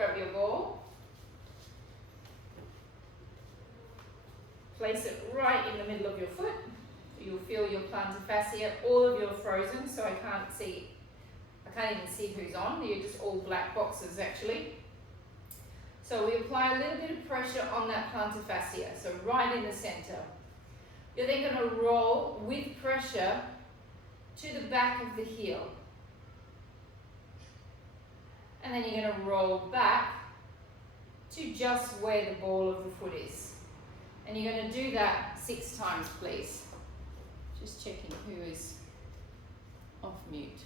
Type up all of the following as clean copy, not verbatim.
grab your ball, place it right in the middle of your foot. You'll feel your plantar fascia. All of you are frozen, so I can't even see who's on. You're just all black boxes actually. So we apply a little bit of pressure on that plantar fascia, so right in the center. You're then going to roll with pressure to the back of the heel. And then you're going to roll back to just where the ball of the foot is. And you're going to do that 6 times, please. Just checking who is off mute.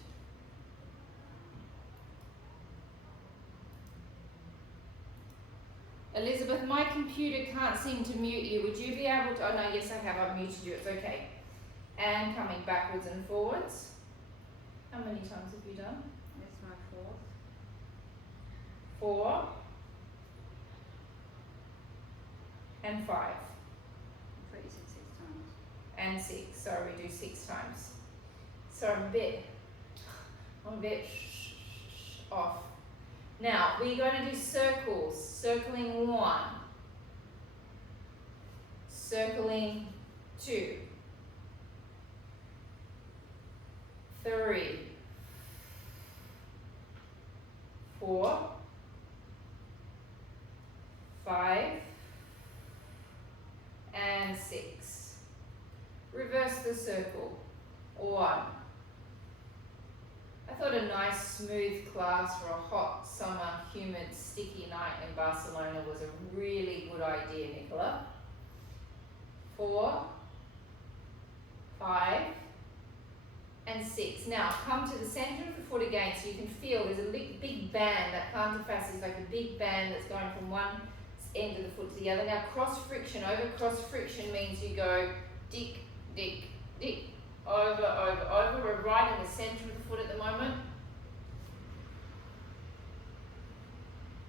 Elizabeth, my computer can't seem to mute you. Would you be able to? Oh no, yes I have. I've muted you. It's okay. And coming backwards and forwards. How many times have you done? That's my 4th. 4 and 5. I thought you said 6 times. And 6. Sorry, we do 6 times. So I'm a bit off. Now we're going to do circles. Circling 1, circling 2, 3, 4, 5, and 6. Reverse the circle. 1. I thought a nice smooth class for a hot summer humid sticky night in Barcelona was a really good idea, Nicola. 4, 5, and 6. Now come to the center of the foot again so you can feel there's a big band. That plantar fascia is like a big band that's going from one end of the foot to the other. Now cross friction. Over cross friction means you go dick, dick, dick. Over, over, over. We're right in the center of the foot at the moment.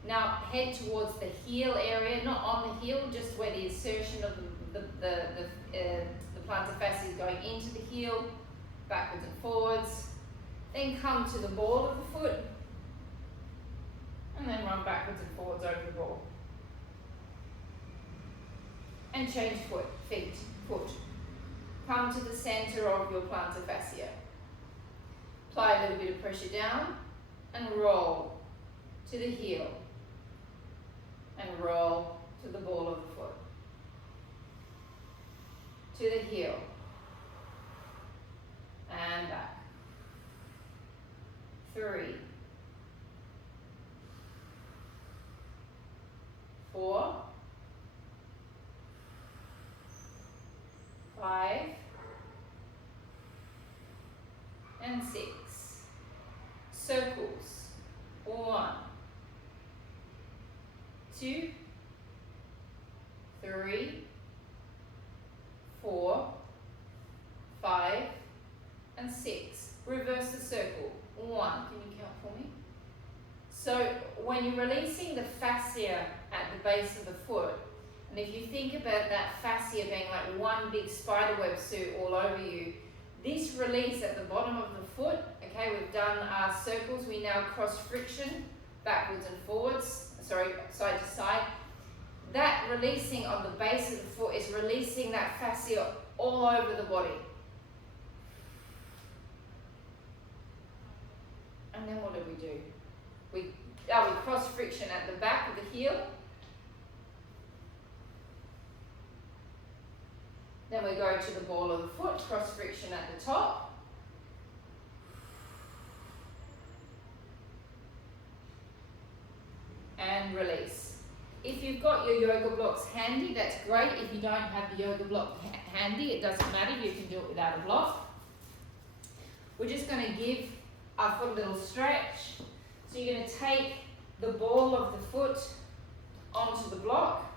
Now head towards the heel area, not on the heel, just where the insertion of the plantar fascia is going into the heel, backwards and forwards. Then come to the ball of the foot, and then run backwards and forwards over the ball. And change foot. Come to the center of your plantar fascia. Apply a little bit of pressure down and roll to the heel and roll to the ball of the foot. To the heel and back. 3, 4, 5, and 6. Circles. 1, 2, 3, 4, 5, and 6. Reverse the circle. 1. Can you count for me? So when you're releasing the fascia at the base of the foot, and if you think about that fascia being like one big spiderweb suit all over you, this release at the bottom of the foot, okay, we've done our circles, we now cross friction backwards and forwards, sorry, side to side. That releasing on the base of the foot is releasing that fascia all over the body. And then what do? We cross friction at the back of the heel. Then we go to the ball of the foot, cross friction at the top. And release. If you've got your yoga blocks handy, that's great. If you don't have the yoga block handy, it doesn't matter. You can do it without a block. We're just going to give our foot a little stretch. So you're going to take the ball of the foot onto the block.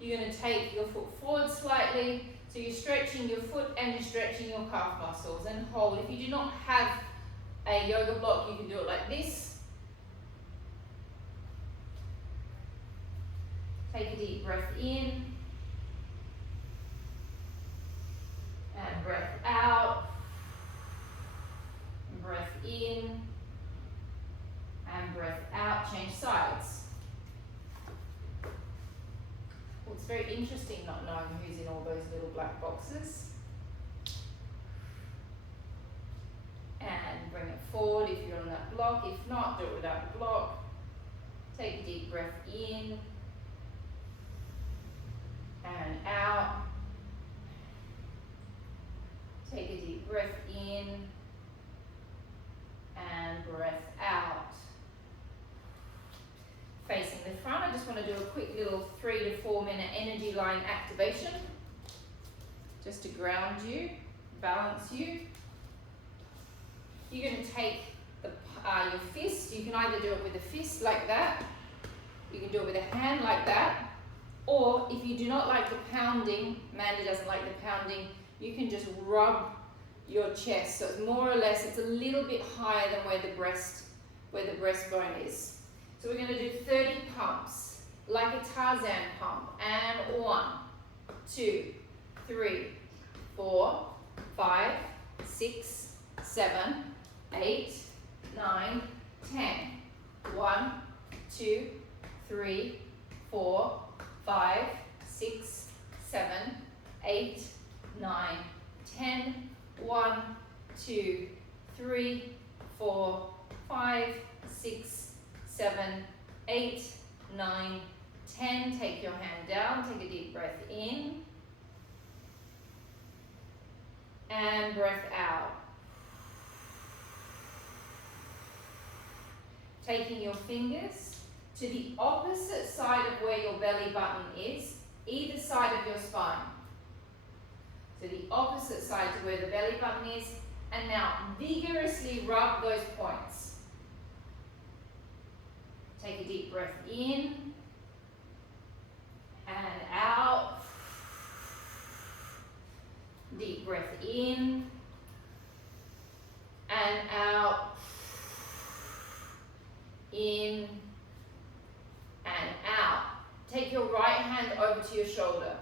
You're going to take your foot forward slightly. So you're stretching your foot and you're stretching your calf muscles, and hold. If you do not have a yoga block, you can do it like this. Take a deep breath in and breath out. And breath in and breath out. Change sides. Well, it's very interesting not knowing who's in all those little black boxes. And bring it forward if you're on that block. If not, do it without the block. Take a deep breath in and out. Take a deep breath in and breath out. Facing the front, I just want to do a quick little 3 to 4 minute energy line activation, just to ground you, balance you. You're going to take your fist. You can either do it with a fist like that, you can do it with a hand like that, or if you do not like the pounding, Mandy doesn't like the pounding, you can just rub your chest. So it's more or less, it's a little bit higher than where the breastbone is. So we're going to do 30 pumps, like a Tarzan pump. And 1, 2, 3, 4, 5, 6, 7, 8, 9, 10. 1, 2, 3, 4, 5, 6, 7, 8, 9, 10. 1, 2, 3, 4, 5, 6, 7, 8, 9, 10. Take your hand down, take a deep breath in and breath out. Taking your fingers to the opposite side of where your belly button is, either side of your spine. So the opposite side to where the belly button is, and now vigorously rub those points. Take a deep breath in and out. Deep breath in and out. In and out. Take your right hand over to your shoulder.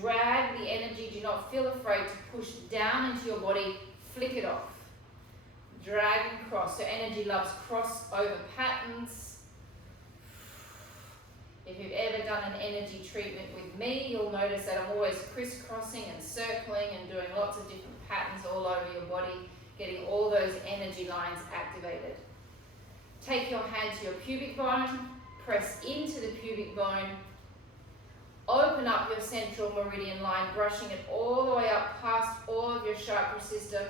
Drag the energy, do not feel afraid to push down into your body, flick it off. Drag and cross, so energy loves crossover patterns. If you've ever done an energy treatment with me, you'll notice that I'm always crisscrossing and circling and doing lots of different patterns all over your body, getting all those energy lines activated. Take your hand to your pubic bone, press into the pubic bone, open up your central meridian line, brushing it all the way up past all of your chakra system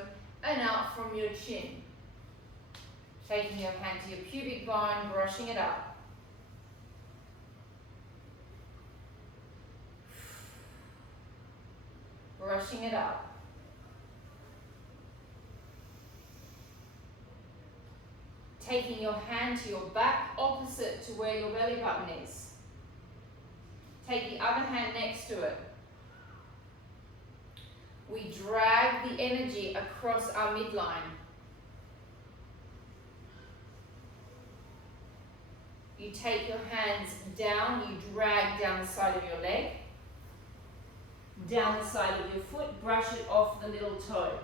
and out from your chin. Taking your hand to your pubic bone, brushing it up. Brushing it up. Taking your hand to your back, opposite to where your belly button is. Take the other hand next to it. We drag the energy across our midline. You take your hands down, you drag down the side of your leg, down the side of your foot, brush it off the little toe.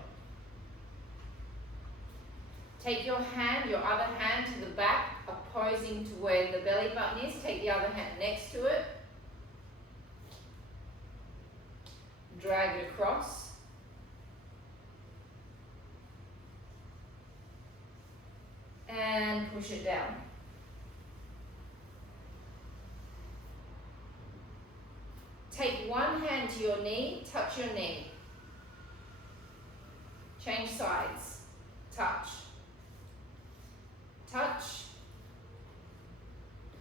Take your hand, your other hand to the back, opposing to where the belly button is. Take the other hand next to it. Drag it across. And push it down. Take one hand to your knee, touch your knee. Change sides. Touch. Touch.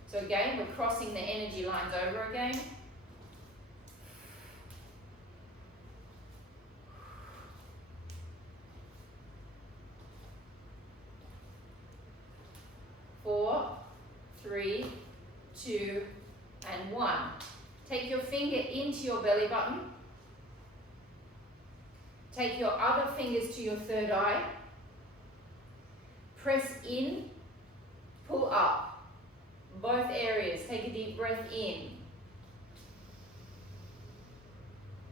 So again, we're crossing the energy lines over again. Four, 3, 2, and 1. Take your finger into your belly button. Take your other fingers to your third eye. Press in, pull up. Both areas. Take a deep breath in.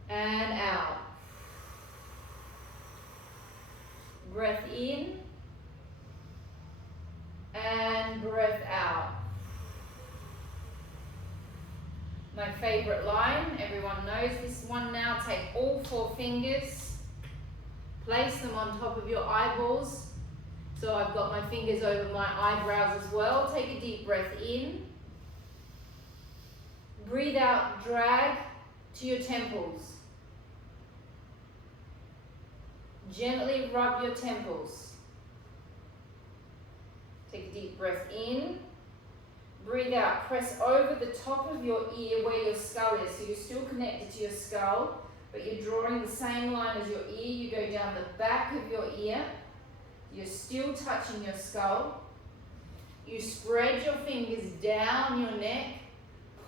And out. Breath in. And and breath out. My favorite line, everyone knows this one now. Take all 4 fingers, place them on top of your eyeballs. So I've got my fingers over my eyebrows as well. Take a deep breath in. Breathe out, drag to your temples. Gently rub your temples. Take a deep breath in. Breathe out, press over the top of your ear where your skull is. So you're still connected to your skull, but you're drawing the same line as your ear. You go down the back of your ear. You're still touching your skull. You spread your fingers down your neck.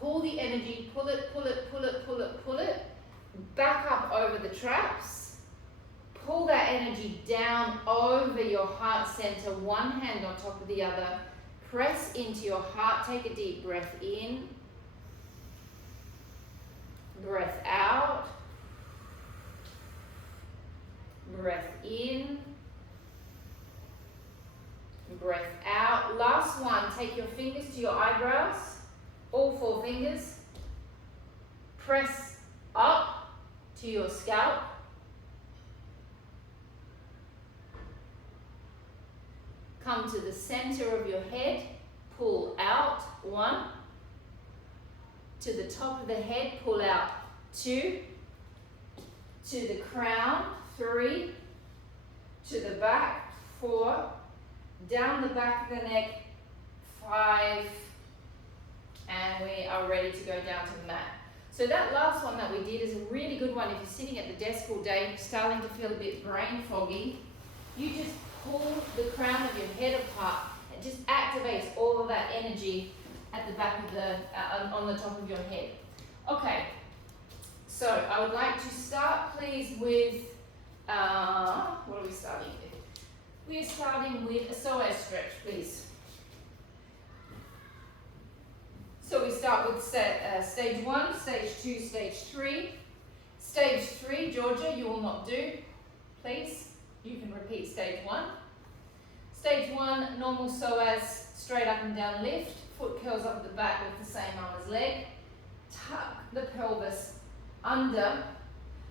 Pull the energy, pull it, pull it, pull it, pull it, pull it. Back up over the traps. Pull that energy down over your heart center, one hand on top of the other. Press into your heart. Take a deep breath in. Breath out. Breath in. Breath out. Last one. Take your fingers to your eyebrows. All 4 fingers. Press up to your scalp. Come to the center of your head, pull out, 1. To the top of the head, pull out, 2. To the crown, 3. To the back, 4. Down the back of the neck, 5. And we are ready to go down to the mat. So that last one that we did is a really good one if you're sitting at the desk all day, starting to feel a bit brain foggy. You just pull the crown of your head apart. It just activates all of that energy at the back of the, on the top of your head. Okay, so I would like to start please with, what are we starting with? We are starting with a psoas stretch, please. So we start with stage 1, stage 2, stage 3. Stage 3, Georgia, you will not do, please. You can repeat stage 1. Stage 1, normal psoas, straight up and down lift. Foot curls up the back with the same arm as leg. Tuck the pelvis under.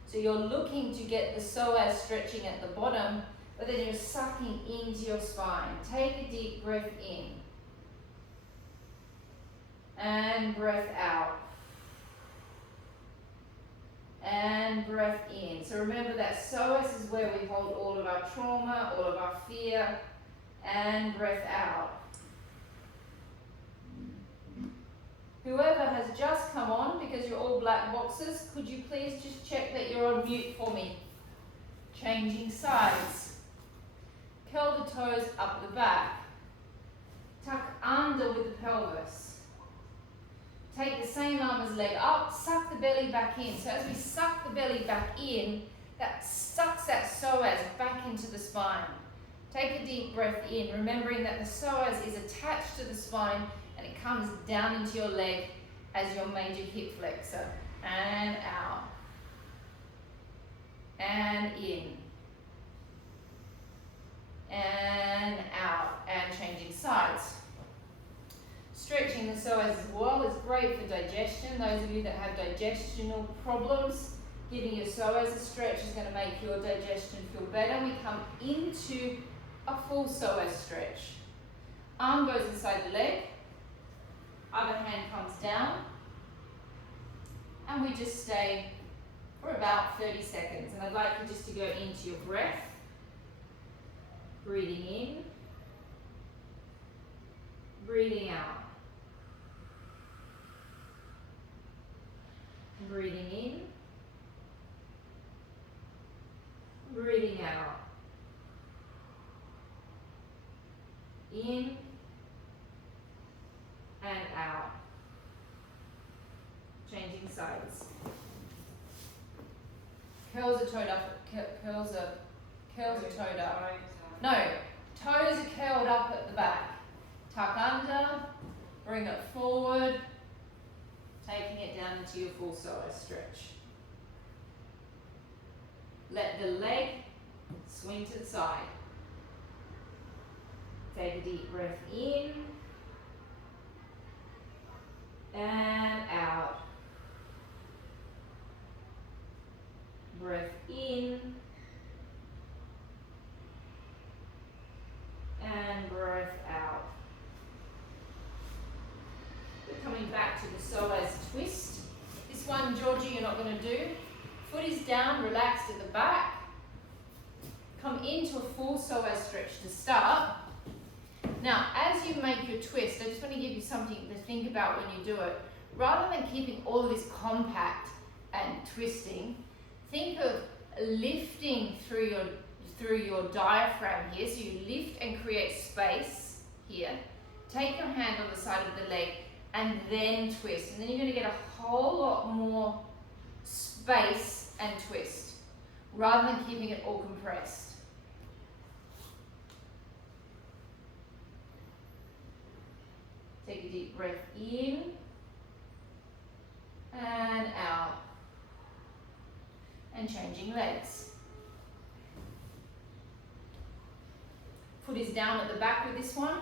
So you're looking to get the psoas stretching at the bottom, but then you're sucking into your spine. Take a deep breath in. And breath out. And breath in. So remember that psoas is where we hold all of our trauma, all of our fear, and breath out. Whoever has just come on, because you're all black boxes, could you please just check that you're on mute for me? Changing sides. Curl the toes up the back. Tuck under with the pelvis. Take the same arm as leg up, suck the belly back in. So as we suck the belly back in, that sucks that psoas back into the spine. Take a deep breath in, remembering that the psoas is attached to the spine and it comes down into your leg as your major hip flexor. And out. And in. And out. And changing sides. Stretching the psoas as well is great for digestion. Those of you that have digestional problems, giving your psoas a stretch is going to make your digestion feel better. We come into a full psoas stretch. Arm goes inside the leg, other hand comes down, and we just stay for about 30 seconds. And I'd like you just to go into your breath, breathing in, breathing out. Breathing in, breathing out. In and out. Changing sides. Curls are toed up. Curls are toed up. No, toes are curled up at the back. Tuck under, bring it forward, taking it down into your full psoas stretch. Let the leg swing to the side. Take a deep breath in and out. Breath in and breath out. We're coming back to the psoas twist. This one, Georgie, you're not going to do. Foot is down, relaxed at the back. Come into a full psoas stretch to start. Now, as you make your twist, I just want to give you something to think about when you do it. Rather than keeping all of this compact and twisting, think of lifting through your diaphragm here. So you lift and create space here. Take your hand on the side of the leg and then twist. And then you're going to get a whole lot more space and twist, rather than keeping it all compressed. Take a deep breath in and out. And changing legs. Foot is down at the back with this one.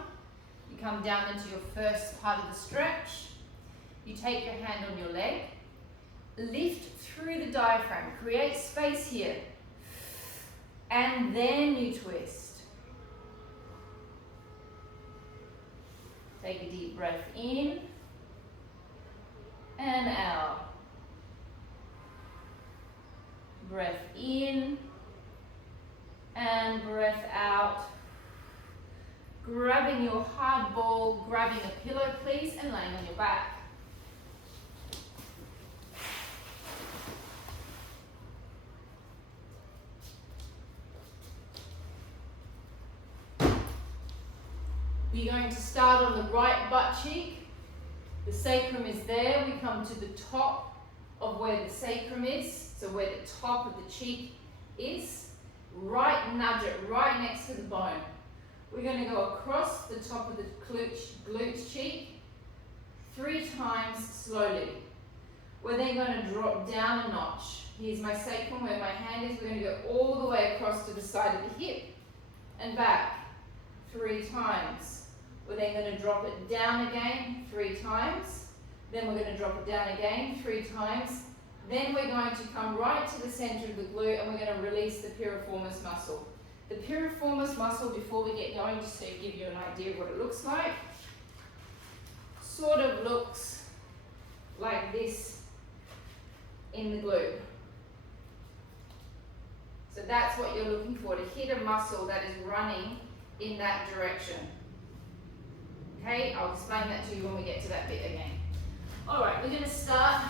You come down into your first part of the stretch. You take your hand on your leg. Lift through the diaphragm. Create space here. And then you twist. Take a deep breath in and out. Breath in and breath out. Grabbing your hard ball, grabbing a pillow please, and laying on your back. We're going to start on the right butt cheek. The sacrum is there. We come to the top of where the sacrum is, so where the top of the cheek is. Right, nudge it right next to the bone. We're going to go across the top of the glute cheek 3 times slowly. We're then going to drop down a notch. Here's my sacrum where my hand is. We're going to go all the way across to the side of the hip and back 3 times. We're then going to drop it down again 3 times. Then we're going to drop it down again 3 times. Then we're going to come right to the center of the glute and we're going to release the piriformis muscle. The piriformis muscle, before we get going, just to give you an idea of what it looks like, sort of looks like this in the glute. So that's what you're looking for, to hit a muscle that is running in that direction. Okay, I'll explain that to you when we get to that bit again. All right, we're going to start.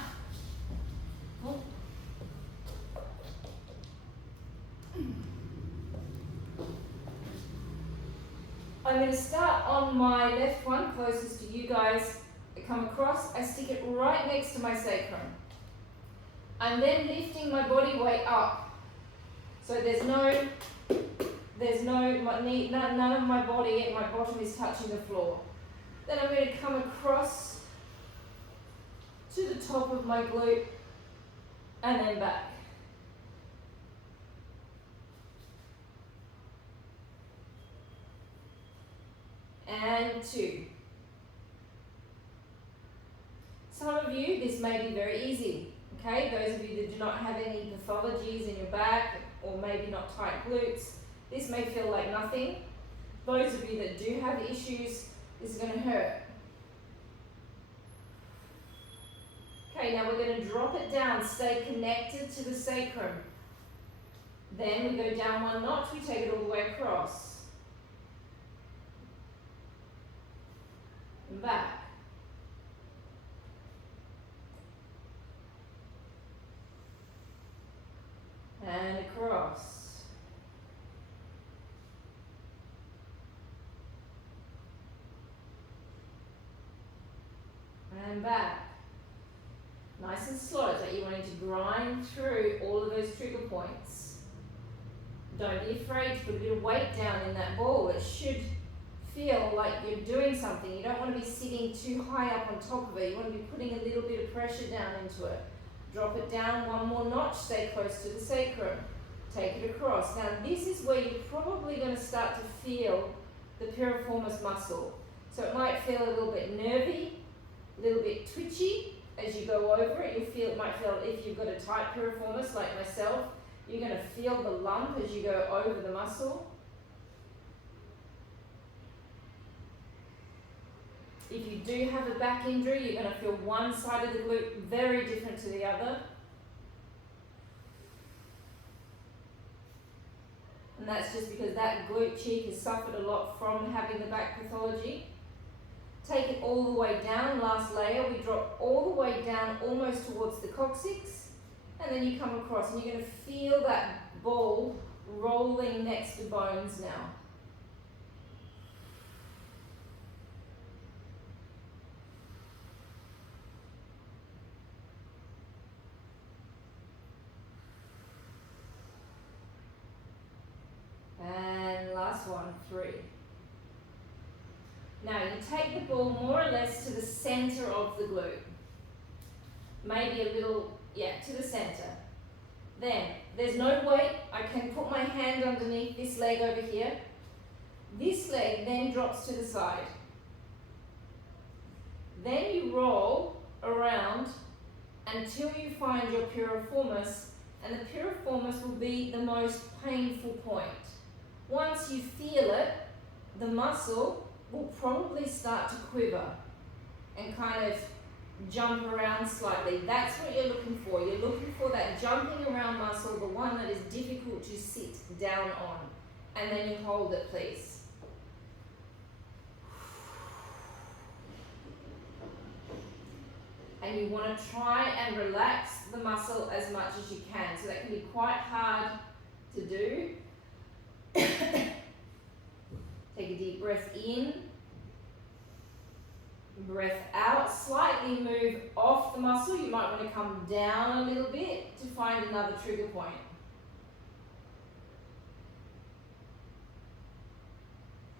I'm going to start on my left one, closest to you guys. I come across, I stick it right next to my sacrum. I'm then lifting my body weight up. So none of my body and my bottom is touching the floor. Then I'm going to come across to the top of my glute and then back. And 2. Some of you, this may be very easy, okay? Those of you that do not have any pathologies in your back or maybe not tight glutes, this may feel like nothing. Those of you that do have issues, this is going to hurt. Okay, now we're going to drop it down, stay connected to the sacrum. Then we go down 1 notch, we take it all the way across. And back. And across. And back. Nice and slow, so you're wanting to grind through all of those trigger points. Don't be afraid to put a bit of weight down in that ball. It should feel like you're doing something. You don't want to be sitting too high up on top of it. You want to be putting a little bit of pressure down into it. Drop it down 1 more notch, stay close to the sacrum. Take it across. Now this is where you're probably going to start to feel the piriformis muscle. So it might feel a little bit nervy, a little bit twitchy as you go over it. You might feel if you've got a tight piriformis like myself, you're going to feel the lump as you go over the muscle. If you do have a back injury, you're going to feel one side of the glute very different to the other. And that's just because that glute cheek has suffered a lot from having the back pathology. Take it all the way down, last layer, we drop all the way down almost towards the coccyx, and then you come across and you're going to feel that ball rolling next to bones now. And last one, 3. Now you take the ball more or less to the center of the glute. Maybe a little, to the center. Then, there's no weight. I can put my hand underneath this leg over here. This leg then drops to the side. Then you roll around until you find your piriformis, and the piriformis will be the most painful point. Once you feel it, the muscle will probably start to quiver and kind of jump around slightly. That's what you're looking for. You're looking for that jumping around muscle, the one that is difficult to sit down on. And then you hold it, please. And you want to try and relax the muscle as much as you can. So that can be quite hard to do. Take a deep breath in, breath out, slightly move off the muscle. You might want to come down a little bit to find another trigger point.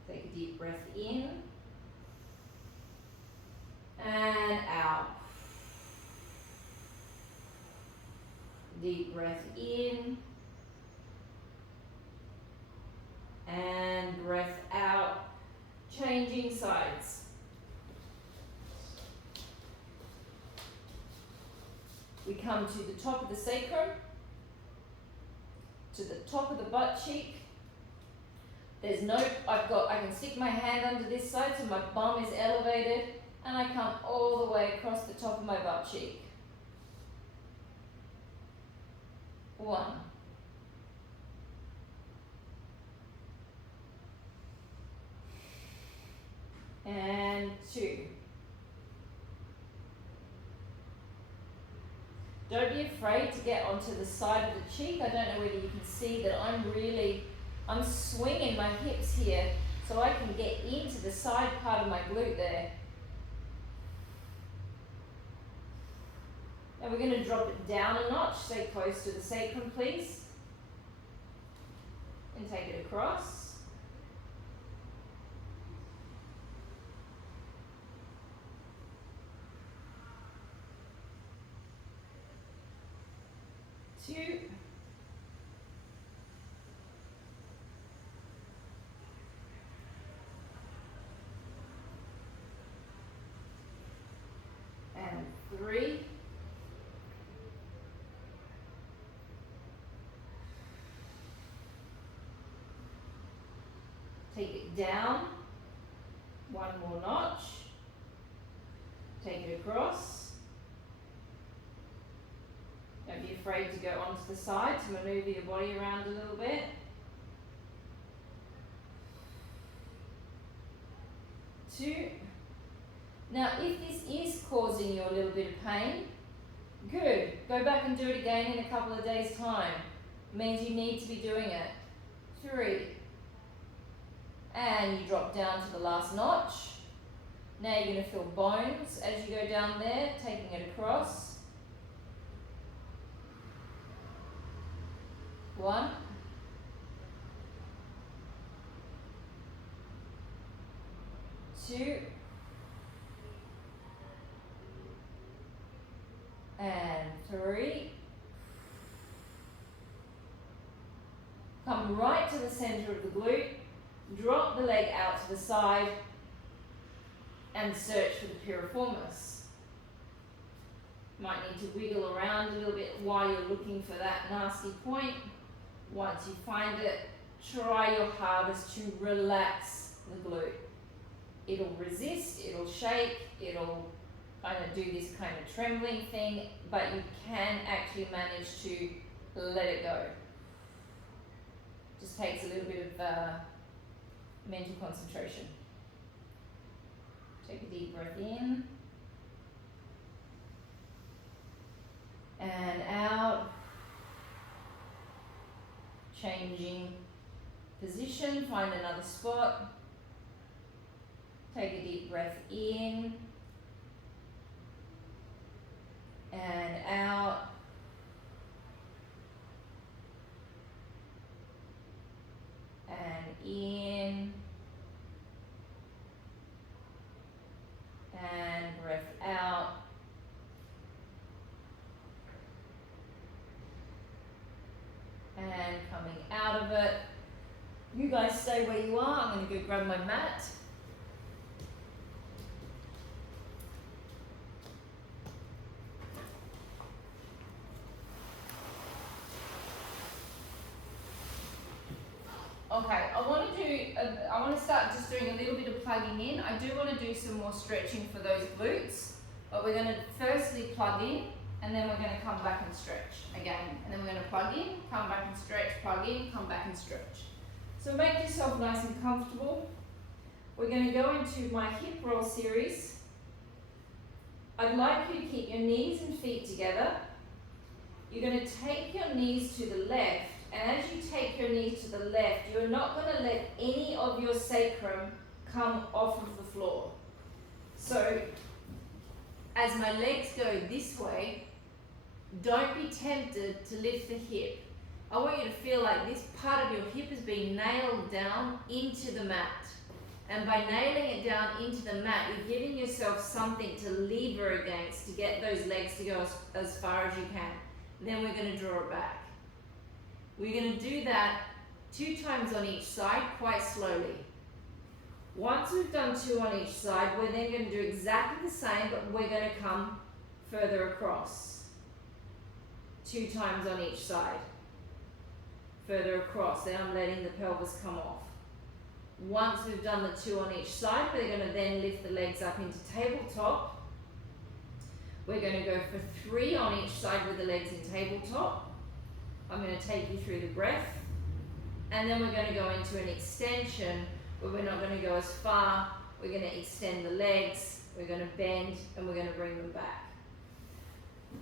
Take a deep breath in and out. Deep breath in and breath out, changing sides. We come to the top of the sacrum, to the top of the butt cheek. There's no, I can stick my hand under this side so my bum is elevated, and I come all the way across the top of my butt cheek. 1. And 2. Don't be afraid to get onto the side of the cheek. I don't know whether you can see that I'm swinging my hips here so I can get into the side part of my glute there. Now we're going to drop it down a notch, stay close to the sacrum please, and take it across. Two. And 3. Take it down, 1 more notch, take it across. Don't be afraid to go onto the side to maneuver your body around a little bit. 2. Now if this is causing you a little bit of pain, good. Go back and do it again in a couple of days' time. It means you need to be doing it. 3. And you drop down to the last notch. Now you're going to feel bones as you go down there, taking it across. 1. 2. And 3. Come right to the center of the glute. Drop the leg out to the side and search for the piriformis. Might need to wiggle around a little bit while you're looking for that nasty point. Once you find it, try your hardest to relax the glute. It'll resist, it'll shake, it'll kind of do this kind of trembling thing, but you can actually manage to let it go. Just takes a little bit of mental concentration. Take a deep breath in and out. Changing position, find another spot. Take a deep breath in and out. And in and breath out. And coming out of it. You guys stay where you are. I'm going to go grab my mat. Okay, I want to start just doing a little bit of plugging in. I do want to do some more stretching for those glutes, but we're going to firstly plug in, and then we're going to come back and stretch again. And then we're going to plug in, come back and stretch, plug in, come back and stretch. So make yourself nice and comfortable. We're going to go into my hip roll series. I'd like you to keep your knees and feet together. You're going to take your knees to the left, and as you take your knees to the left, you're not going to let any of your sacrum come off of the floor. So as my legs go this way, don't be tempted to lift the hip. I want you to feel like this part of your hip is being nailed down into the mat. And by nailing it down into the mat, you're giving yourself something to lever against to get those legs to go as far as you can. Then we're going to draw it back. We're going to do that 2 times on each side, quite slowly. Once we've done 2 on each side, we're then going to do exactly the same, but we're going to come further across. 2 times on each side. Further across, then I'm letting the pelvis come off. Once we've done the 2 on each side, we're going to then lift the legs up into tabletop. We're going to go for 3 on each side with the legs in tabletop. I'm going to take you through the breath. And then we're going to go into an extension where we're not going to go as far. We're going to extend the legs, we're going to bend, and we're going to bring them back.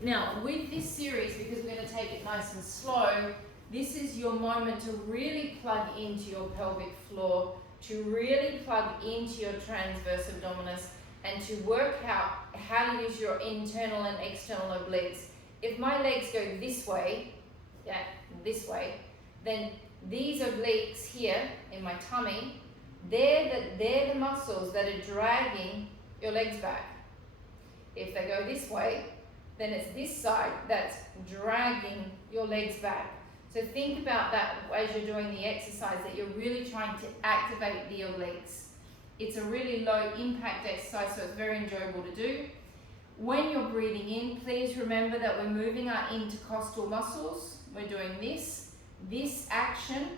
Now, with this series, because we're going to take it nice and slow, this is your moment to really plug into your pelvic floor, to really plug into your transverse abdominis, and to work out how to use your internal and external obliques. If my legs go this way, this way, then these obliques here in my tummy, they're the muscles that are dragging your legs back. If they go this way, then it's this side that's dragging your legs back. So think about that as you're doing the exercise, that you're really trying to activate the obliques. It's a really low impact exercise, so it's very enjoyable to do. When you're breathing in, please remember that we're moving our intercostal muscles. We're doing this. This action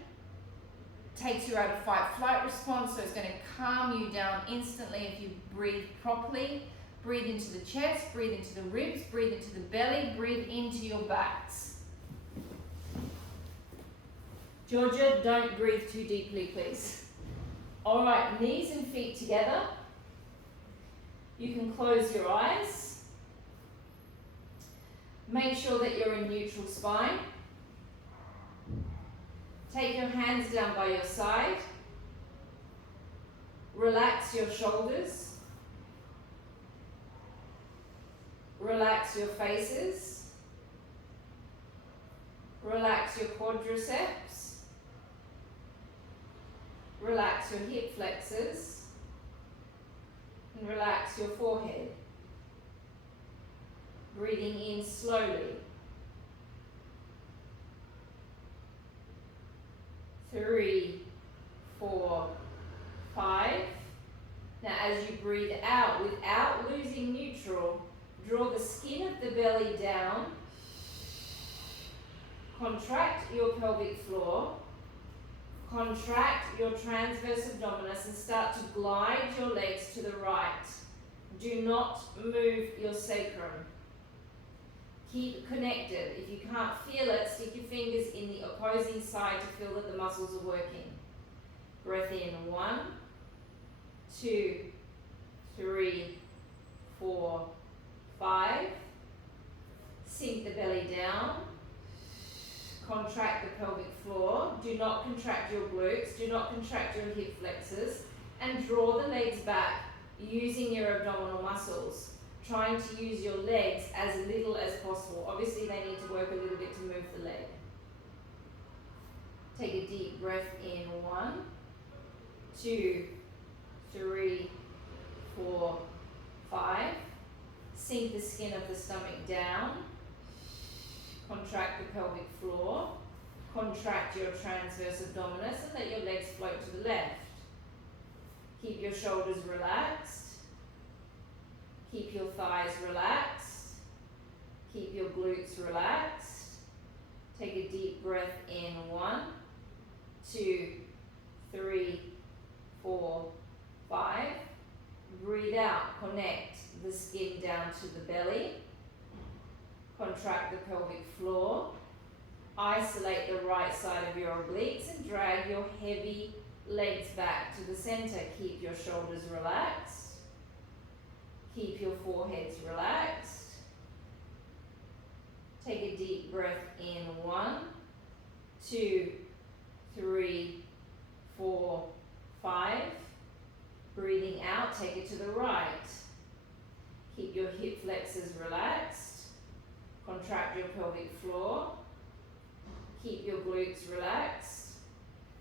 takes you out of fight-flight response, so it's going to calm you down instantly if you breathe properly. Breathe into the chest, breathe into the ribs, breathe into the belly, breathe into your backs. Georgia, don't breathe too deeply, please. All right, knees and feet together. You can close your eyes. Make sure that you're in neutral spine. Take your hands down by your side. Relax your shoulders. Relax your faces. Relax your quadriceps. Relax your hip flexors. And relax your forehead. Breathing in slowly. 3, 4, 5. Now as you breathe out, without losing neutral, Draw the skin of the belly down. Contract your pelvic floor. Contract your transverse abdominis and start to glide your legs to the right. Do not move your sacrum. Keep connected. If you can't feel it, stick your fingers in the opposing side to feel that the muscles are working. Breath in, 1, 2, 3, 4, 5. Sink the belly down. Contract the pelvic floor. Do not contract your glutes. Do not contract your hip flexors. And draw the legs back using your abdominal muscles. Trying to use your legs as little as possible. Obviously, they need to work a little bit to move the leg. Take a deep breath in. 1, 2, 3, 4, 5. Sink the skin of the stomach down. Contract the pelvic floor. Contract your transverse abdominis and let your legs float to the left. Keep your shoulders relaxed. Keep your thighs relaxed. Keep your glutes relaxed. Take a deep breath in. 1, 2, 3, 4, 5. Breathe out. Connect the skin down to the belly. Contract the pelvic floor. Isolate the right side of your obliques and drag your heavy legs back to the center. Keep your shoulders relaxed. Keep your foreheads relaxed. Take a deep breath in. 1, 2, 3, 4, 5. Breathing out, take it to the right. Keep your hip flexors relaxed. Contract your pelvic floor. Keep your glutes relaxed.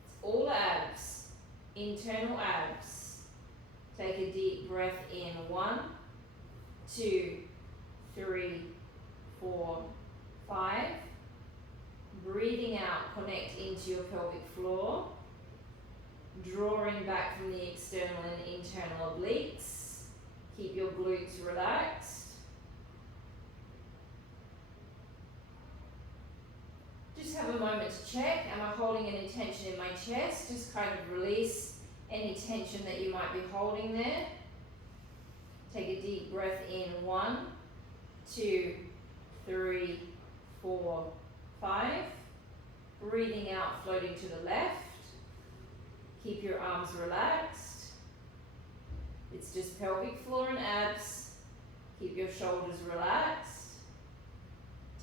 It's all abs, internal abs. Take a deep breath in. 1, 2, 3, 4, 5. Breathing out, connect into your pelvic floor. Drawing back from the external and internal obliques. Keep your glutes relaxed. Just have a moment to check. Am I holding any tension in my chest? Just kind of release any tension that you might be holding there. Take a deep breath in. 1, 2, 3, 4, 5. Breathing out, floating to the left. Keep your arms relaxed. It's just pelvic floor and abs. Keep your shoulders relaxed.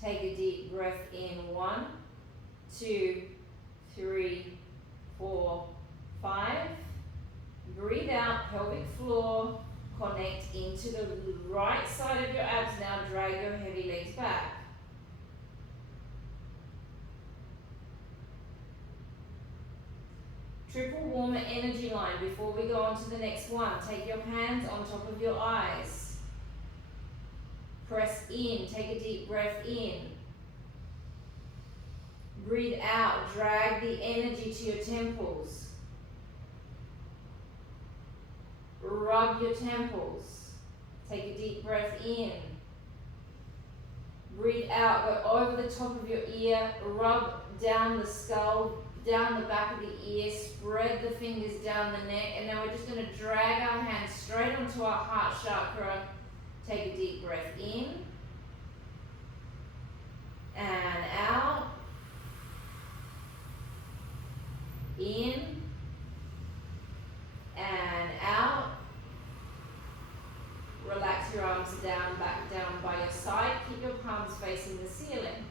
Take a deep breath in. 1, 2, 3, 4, 5. Breathe out, pelvic floor. Connect into the right side of your abs now. Drag your heavy legs back. Triple warmer energy line before we go on to the next one. Take your hands on top of your eyes. Press in. Take a deep breath in. Breathe out. Drag the energy to your temples. Rub your temples. Take a deep breath in. Breathe out. Go over the top of your ear. Rub down the skull, down the back of the ear. Spread the fingers down the neck. And now we're just going to drag our hands straight onto our heart chakra. Take a deep breath in. And out. In. And out. Relax your arms down, back down by your side. Keep your palms facing the ceiling.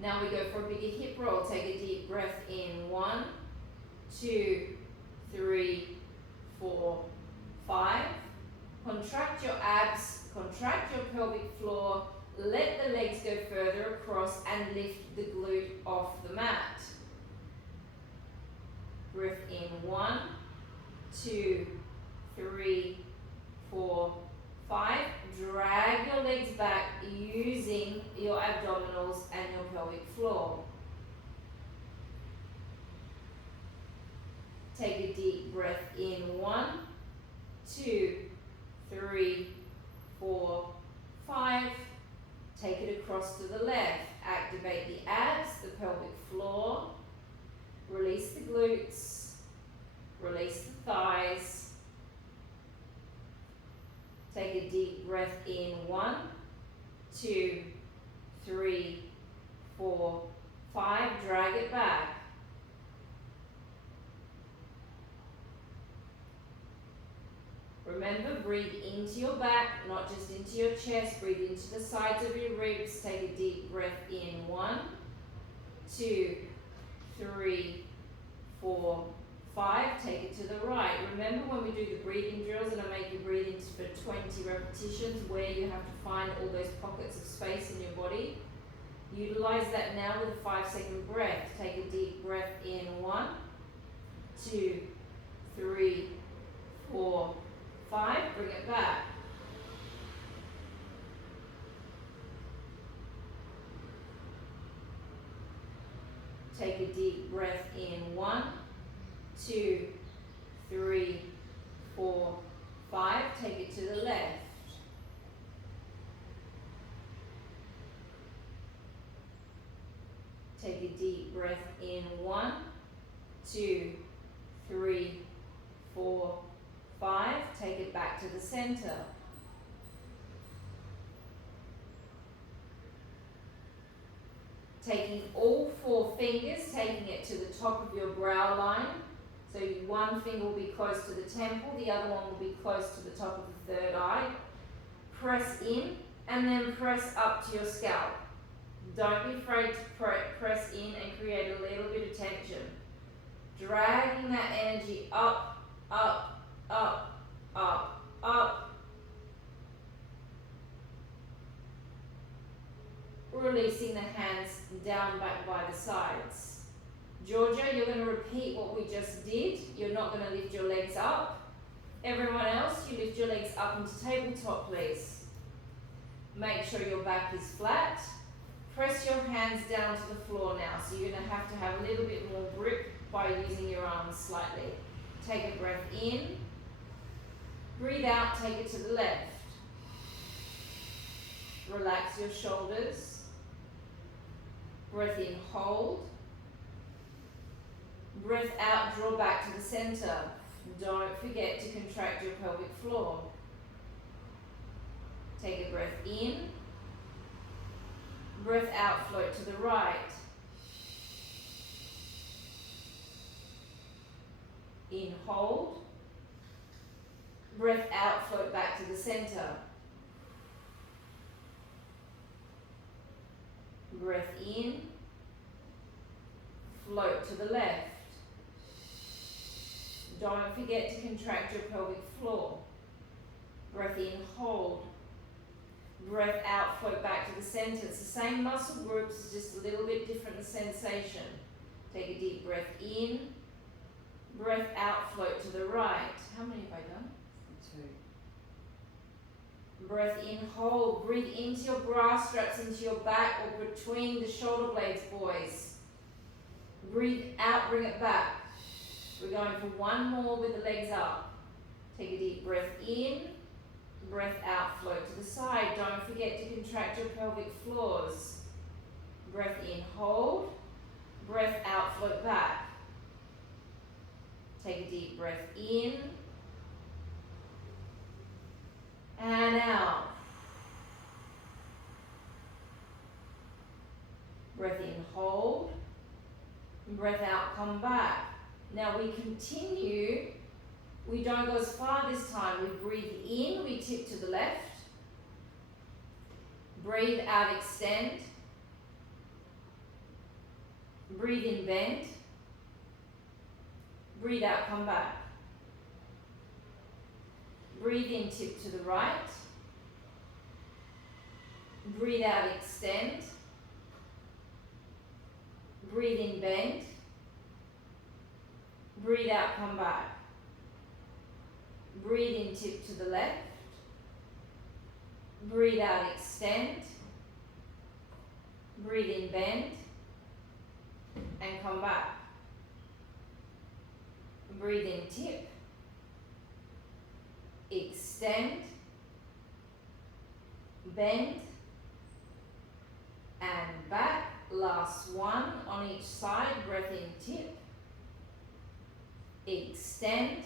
Now we go for a bigger hip roll. Take a deep breath in. 1, 2, 3, 4, 5. Contract your abs, contract your pelvic floor. Let the legs go further across and lift the glute off the mat. Breath in. 1, 2, 3, 4, 5. Drag your legs back using your abdominals and your pelvic floor. Take a deep breath in. 1, 2, 3, 4, a deep breath in. 1, 2, 3, 4, 5. Drag it back. Remember, breathe into your back, not just into your chest. Breathe into the sides of your ribs. Take a deep breath in. 1, 2, 3, 4, 5. Take it to the right. Remember when we do the breathing drills and I make you breathe into for 20 repetitions where you have to find all those pockets of space in your body? Utilize that now with a 5-second breath. Take a deep breath in. 1, 2, 3, 4, 5. Bring it back. Take a deep breath in. 1, 2, 3, 4, 5. Take it to the left. Take a deep breath in. 1, 2, 3, 4, 5. Take it back to the center. Taking all 4 fingers, taking it to the top of your brow line. So one finger will be close to the temple, the other one will be close to the top of the third eye. Press in and then press up to your scalp. Don't be afraid to press in and create a little bit of tension. Dragging that energy up, up, up, up, up. Releasing the hands down back by the sides. Georgia, you're going to repeat what we just did. You're not going to lift your legs up. Everyone else, you lift your legs up into tabletop, please. Make sure your back is flat. Press your hands down to the floor now. So you're going to have a little bit more grip by using your arms slightly. Take a breath in. Breathe out, take it to the left. Relax your shoulders. Breath in, hold. Breath out, draw back to the center. Don't forget to contract your pelvic floor. Take a breath in. Breath out, float to the right. In, hold. Breath out, float back to the center. Breath in. Float to the left. Don't forget to contract your pelvic floor. Breath in, hold. Breath out, float back to the center. It's the same muscle groups, it's just a little bit different sensation. Take a deep breath in. Breath out, float to the right. How many have I done? 2. Breath in, hold. Breathe into your bra straps, into your back or between the shoulder blades, boys. Breathe out, bring it back. We're going for one more with the legs up. Take a deep breath in. Breath out, float to the side. Don't forget to contract your pelvic floors. Breath in, hold. Breath out, float back. Take a deep breath in. And out. Breath in, hold. Breath out, come back. Now we continue. We don't go as far this time. We breathe in, we tip to the left. Breathe out, extend. Breathe in, bend. Breathe out, come back. Breathe in, tip to the right. Breathe out, extend. Breathe in, bend. Breathe out, come back. Breathe in, tip to the left. Breathe out, extend. Breathe in, bend. And come back. Breathe in, tip. Extend. Bend. And back. Last one on each side. Breath in, tip. Extend.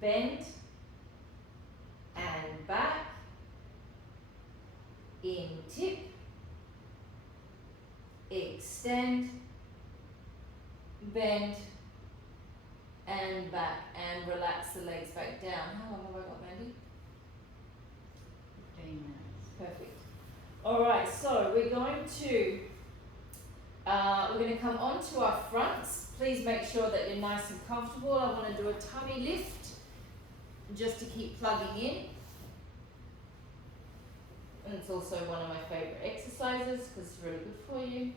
Bend. tip, extend, bend, and back, and relax the legs back down. How long have I got, Mandy? 15 minutes. Perfect. All right, so we're going to come onto our fronts. Please make sure that you're nice and comfortable. I want to do a tummy lift just to keep plugging in. And it's also one of my favorite exercises because it's really good for you.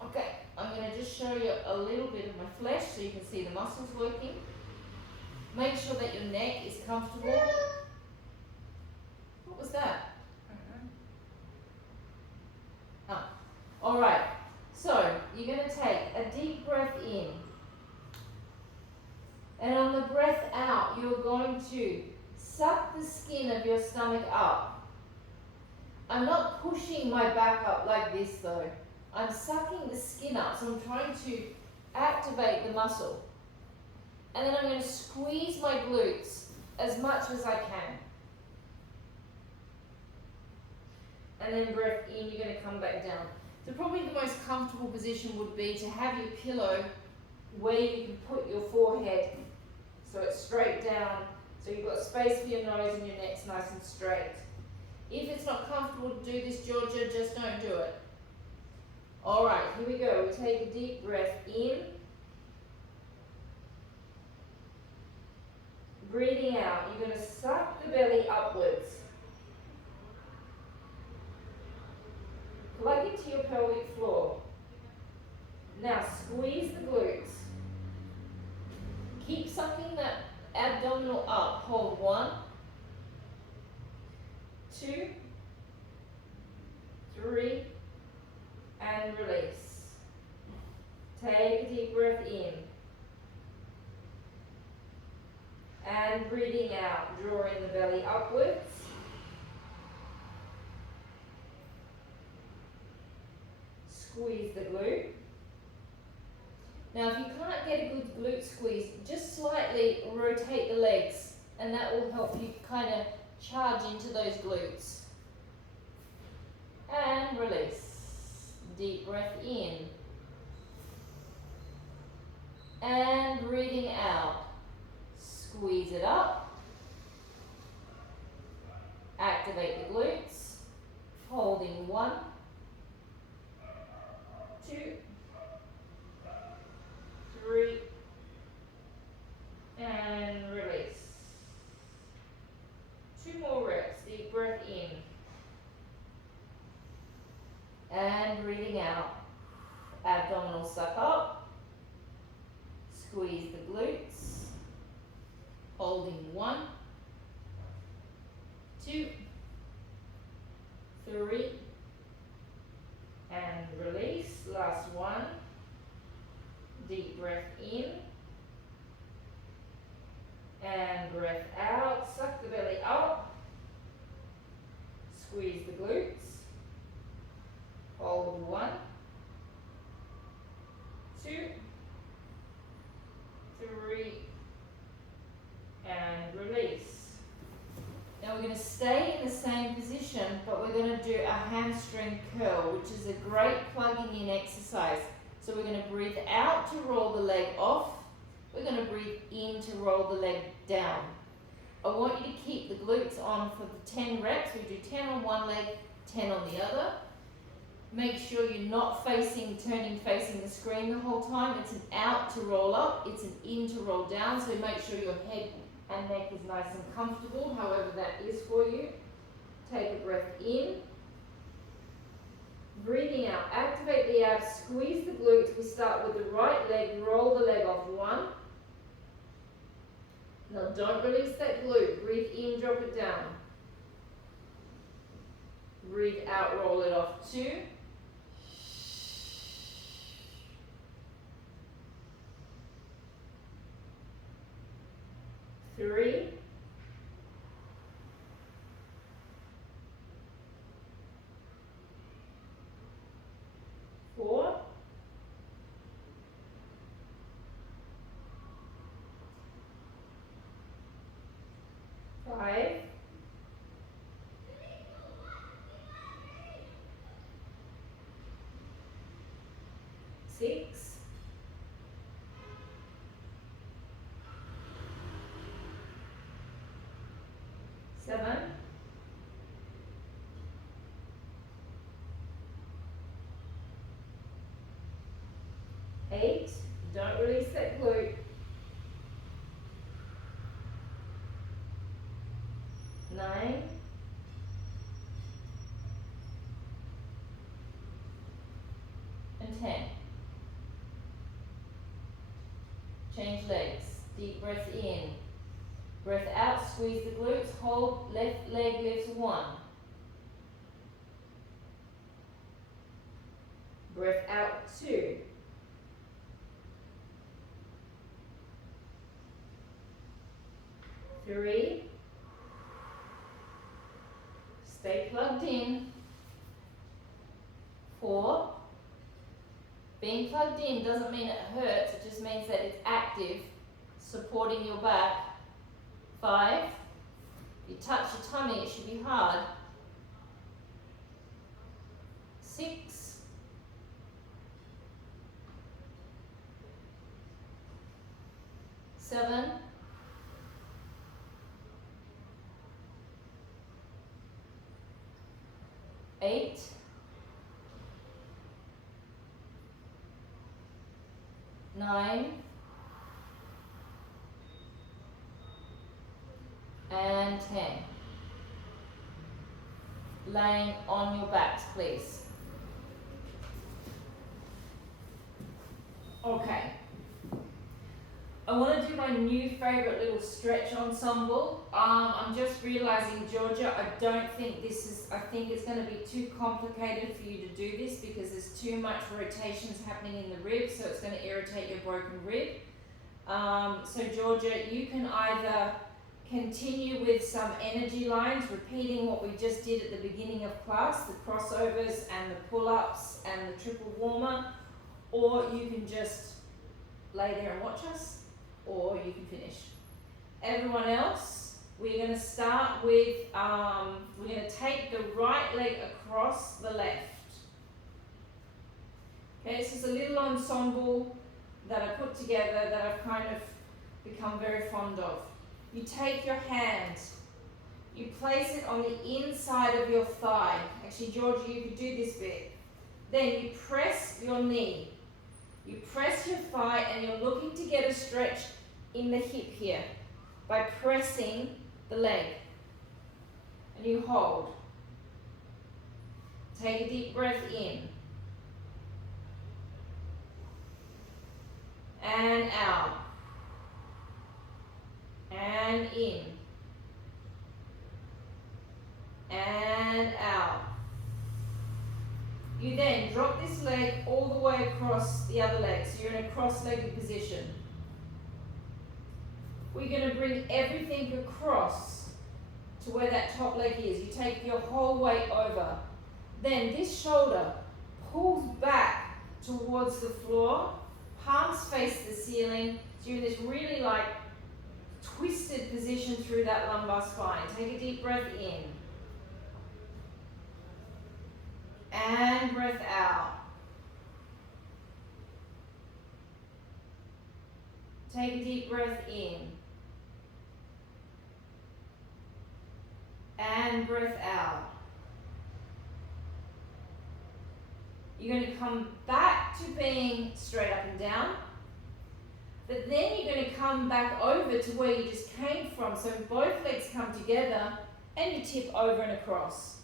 Okay, I'm going to just show you a little bit of my flesh so you can see the muscles working. Make sure that your neck is comfortable. What was that? All right, so you're going to take a deep breath in. And on the breath out, you're going to suck the skin of your stomach up. I'm not pushing my back up like this though. I'm sucking the skin up, so I'm trying to activate the muscle. And then I'm going to squeeze my glutes as much as I can. And then breath in, you're going to come back down. So probably the most comfortable position would be to have your pillow where you can put your forehead so it's straight down, so you've got space for your nose and your neck's nice and straight. If it's not comfortable to do this, Georgia, just don't do it. All right, here we go. We take a deep breath in. Breathing out, you're going to suck the belly upwards. Plug into your pelvic floor. Now squeeze the glutes. Keep sucking that abdominal up. Hold 1, 2, 3, and release. Take a deep breath in. And breathing out, drawing the belly upwards. Squeeze the glute. Now if you can't get a good glute squeeze, just slightly rotate the legs and that will help you kind of charge into those glutes. And release. Deep breath in. And breathing out. Squeeze it up. Activate the glutes. Holding 1, 2, 3, and release. 2 more reps. Deep breath in. And breathing out. Abdominal suck up. Squeeze the glutes. Holding 1, 2, 3, and release. Last one. Deep breath in. And breath out. Suck the belly up. Squeeze the glutes. Hold 1, 2, 3, and release. Now we're going to stay in the same position, but we're going to do a hamstring curl, which is a great plugging in exercise. So we're going to breathe out to roll the leg off. We're going to breathe in to roll the leg down. I want you to keep the glutes on for the 10 reps. We do 10 on one leg, 10 on the other. Make sure you're not facing the screen the whole time. It's an out to roll up, it's an in to roll down, so make sure your head and neck is nice and comfortable, however that is for you. Take a breath in. Breathing out, activate the abs, squeeze the glutes. We start with the right leg, roll the leg off 1. Now don't release that glute. Breathe in, drop it down. Breathe out, roll it off 2. 3, 4, 5, 7, 8, don't release that glute. 9, 10. Change legs. Deep breath in. Breath out, squeeze the glutes, hold, left leg lifts 1. Breath out 2. 3. Stay plugged in. 4. Being plugged in doesn't mean it hurts, it just means that it's active, supporting your back. 5. If you touch your tummy, it should be hard. 6. 7. 8. 9. And 10. Laying on your backs, please. Okay. I want to do my new favorite little stretch ensemble. I'm just realizing, Georgia, I think it's going to be too complicated for you to do this because there's too much rotations happening in the ribs, so it's going to irritate your broken rib. So Georgia, you can either continue with some energy lines, repeating what we just did at the beginning of class, the crossovers and the pull-ups and the triple warmer, or you can just lay there and watch us, or you can finish. Everyone else, we're going to start with, we're going to take the right leg across the left. Okay, this is a little ensemble that I put together that I've kind of become very fond of. You take your hand, you place it on the inside of your thigh. Actually, Georgia, you could do this bit. Then you press your knee. You press your thigh and you're looking to get a stretch in the hip here by pressing the leg. And you hold. Take a deep breath in. And out. And in. And out. You then drop this leg all the way across the other leg, so you're in a cross-legged position. We're going to bring everything across to where that top leg is. You take your whole weight over. Then this shoulder pulls back towards the floor, palms face the ceiling, so you're in this really like twisted position through that lumbar spine. Take a deep breath in. And breath out. Take a deep breath in. And breath out. You're going to come back to being straight up and down. But then you're going to come back over to where you just came from. So both legs come together and you tip over and across.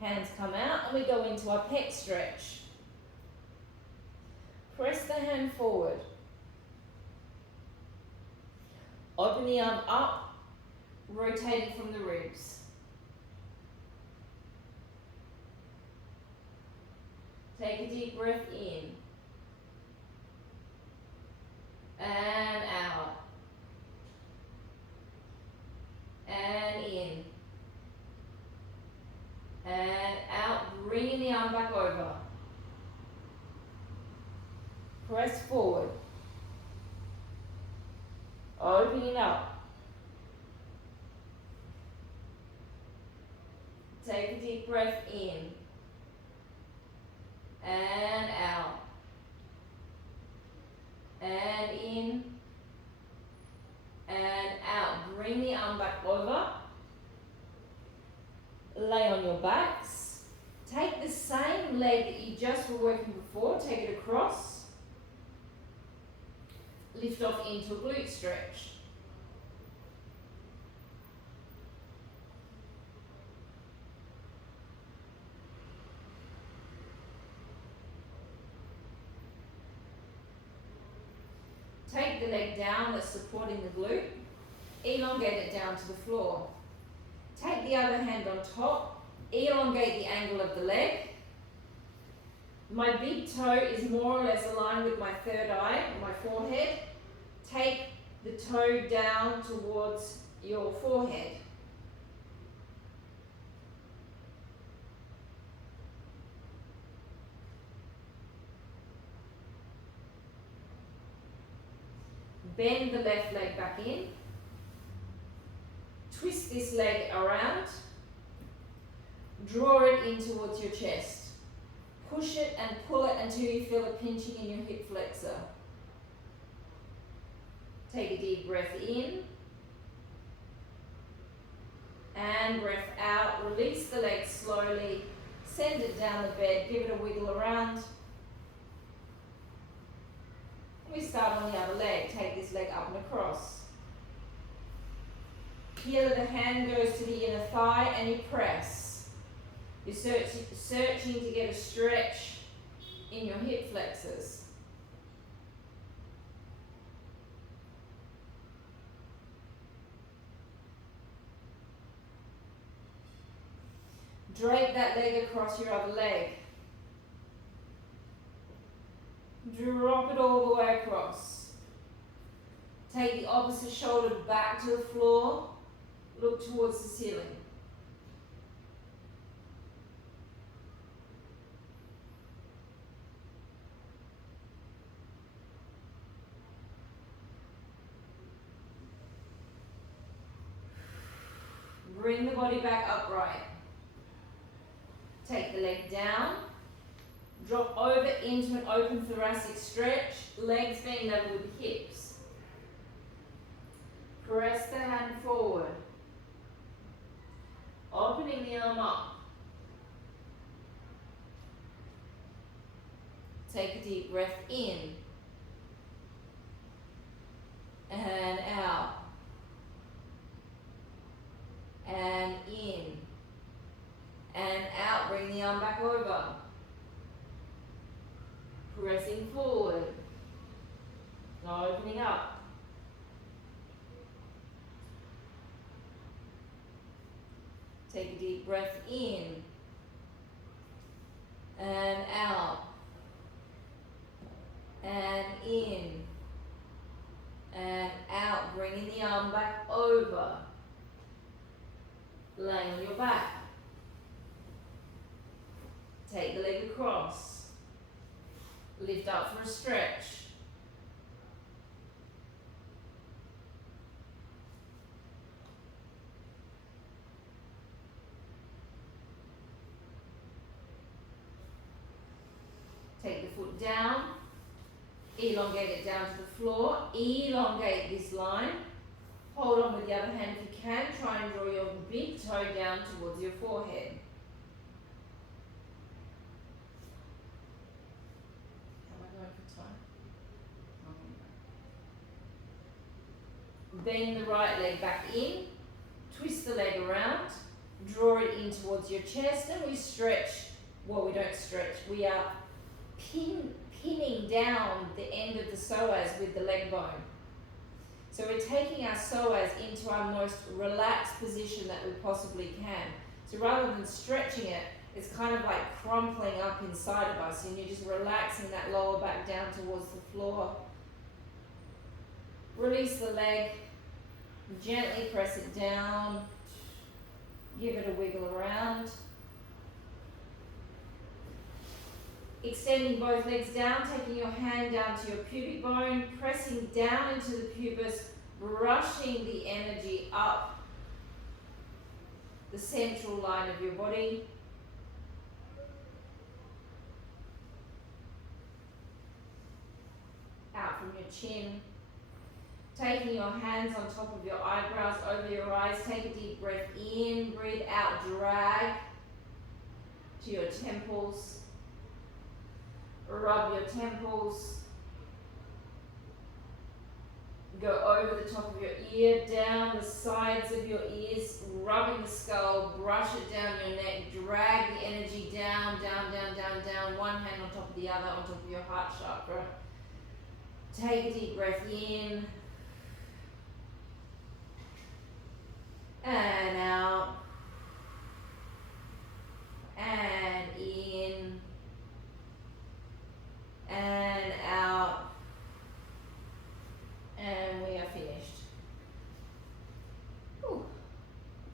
Hands come out and we go into our pec stretch. Press the hand forward. Open the arm up, rotating from the ribs. Take a deep breath in. And out. And in. And out, bringing the arm back over. Press forward. Opening up. Take a deep breath in. And out. And in. And lift off into a glute stretch. Take the leg down that's supporting the glute, elongate it down to the floor. Take the other hand on top, elongate the angle of the leg. My big toe is more or less aligned with my third eye, my forehead. Take the toe down towards your forehead. Bend the left leg back in. Twist this leg around. Draw it in towards your chest. Push it and pull it until you feel a pinching in your hip flexor. Take a deep breath in. And breath out. Release the leg slowly. Send it down the bed. Give it a wiggle around. We start on the other leg. Take this leg up and across. Heel of the hand goes to the inner thigh and you press. You're searching to get a stretch in your hip flexors. Drape that leg across your other leg. Drop it all the way across. Take the opposite shoulder back to the floor. Look towards the ceiling. Bring the body back upright. Take the leg down. Drop over into an open thoracic stretch, legs being level with the hips. Press the hand forward. Opening the arm up. Take a deep breath in. And out. And in. And out. Bring the arm back over. Pressing forward. Now opening up. Take a deep breath in. And out. And in. And out. Bringing the arm back over. Laying on your back. Take the leg across. Lift up for a stretch. Take the foot down. Elongate it down to the floor. Elongate this line. Hold on with the other hand if you can. Try and draw your big toe down towards your forehead. Bend the right leg back in, twist the leg around, draw it in towards your chest, and we stretch. Well, we don't stretch, we are pinning down the end of the psoas with the leg bone. So we're taking our psoas into our most relaxed position that we possibly can. So rather than stretching it, it's kind of like crumpling up inside of us, and you're just relaxing that lower back down towards the floor. Release the leg, gently press it down, give it a wiggle around. Extending both legs down, taking your hand down to your pubic bone, pressing down into the pubis, brushing the energy up the central line of your body. Out from your chin. Taking your hands on top of your eyebrows, over your eyes, take a deep breath in, breathe out, drag to your temples, rub your temples, over the top of your ear, down the sides of your ears, rubbing the skull, brush it down your neck, drag the energy down, down, down, down, down, one hand on top of the other, on top of your heart chakra. Take a deep breath in, and out, and in, and out, and we